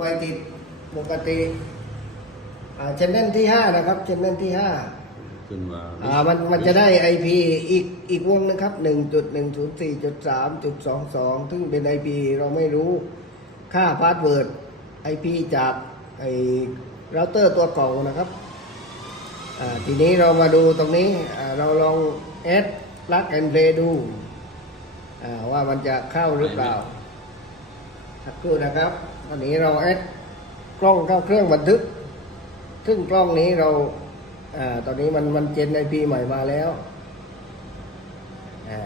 ไปติดปกติอ่าชแนลที่ห้านะครับชแนลที่ห้าขึ้นมาอ่ามันมันจะได้ IP อีกอีกวงหนึงครับ 1.104.3.22 ซึ่งเป็น IP เราไม่รู้ค่าพาสเวิร์ด IP จากไอ้เราเตอร์ตัวเก่านะครับอ่าทีนี้เรามาดูตรงนี้อ่าเราลองแอดลักแอนเพลดูอ่าว่ามันจะเข้าหรือเปล่า สักครู่นะครับตอนนี้เราแอดกล้องเข้าเครื่องบันทึก ซึ่งกล้องนี้เราอ่าตอนนี้มันมันเจนไอพีใหม่มาแล้วอ่า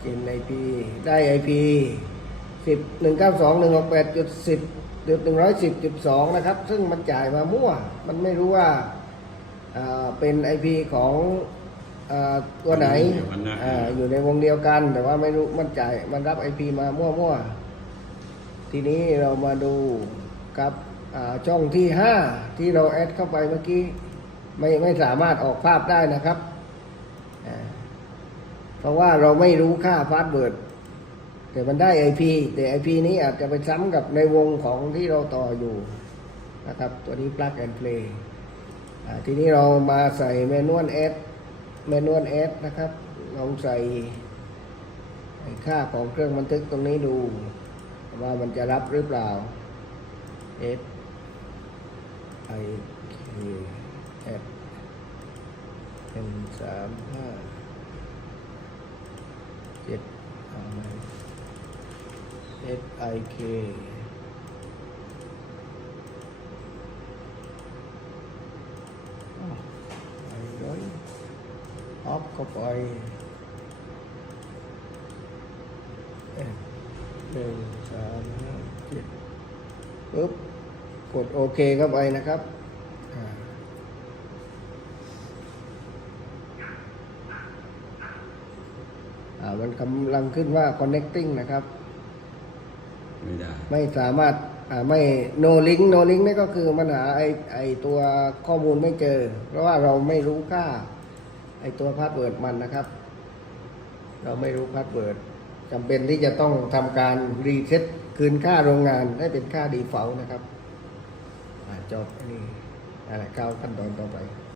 เจนไอพีได้ไอพีสิบหนึ่งเก้าสองหนึ่งหกแปดจุดสิบจุดหนึ่งร้อยสิบจุดสองนะครับ ซึ่งมันจ่ายมามั่ว มันไม่รู้ว่าอ่าเป็นไอพีของอ่าตัวไหนอ่าอยู่ในวงเดียวกัน แต่ว่าไม่รู้มันจ่ายมันรับไอพีมามั่วมั่วๆ ทีนี้เรามาดูกับช่องที่ห้าที่เราแอดเข้าไปเมื่อกี้ไม่ไม่สามารถออกภาพได้นะครับ เพราะว่าเราไม่รู้ค่าพาสเวิร์ดแต่มันได้ IP แต่ IP นี้อาจจะไปซ้ำกับในวงของที่เราต่ออยู่นะครับ ตัวนี้ plug and play ทีนี้เรามาใส่ manual add manual add นะครับลองใส่ค่าของเครื่องบันทึกตรงนี้ดู ว่ามันจะรับหรือเปล่า S I K แอดเป็นสามห้าเจ็ดเอาไหม S I K อ้วไปเลยออฟเข้าไปเอ็ด หนึ่งสามห้าเจ็ดปุ๊บกดโอเคเข้าไปนะครับอ่าอ่ามันกำลังขึ้นว่า connecting นะครับ ไม่ได้ ไม่สามารถอ่าไม่ no link no link นี่ก็คือมันหาไอไอตัวข้อมูลไม่เจอ เพราะว่าเราไม่รู้ค่า ไอตัวพาสเวิร์ดมันนะครับ เราไม่รู้พาสเวิร์ด จำเป็นที่จะต้องทำการรีเซ็ตคืนค่าโรงงานให้เป็นค่าดีเฟลนะครับจบนี่อะไรเข้าขั้นตอนต่อไป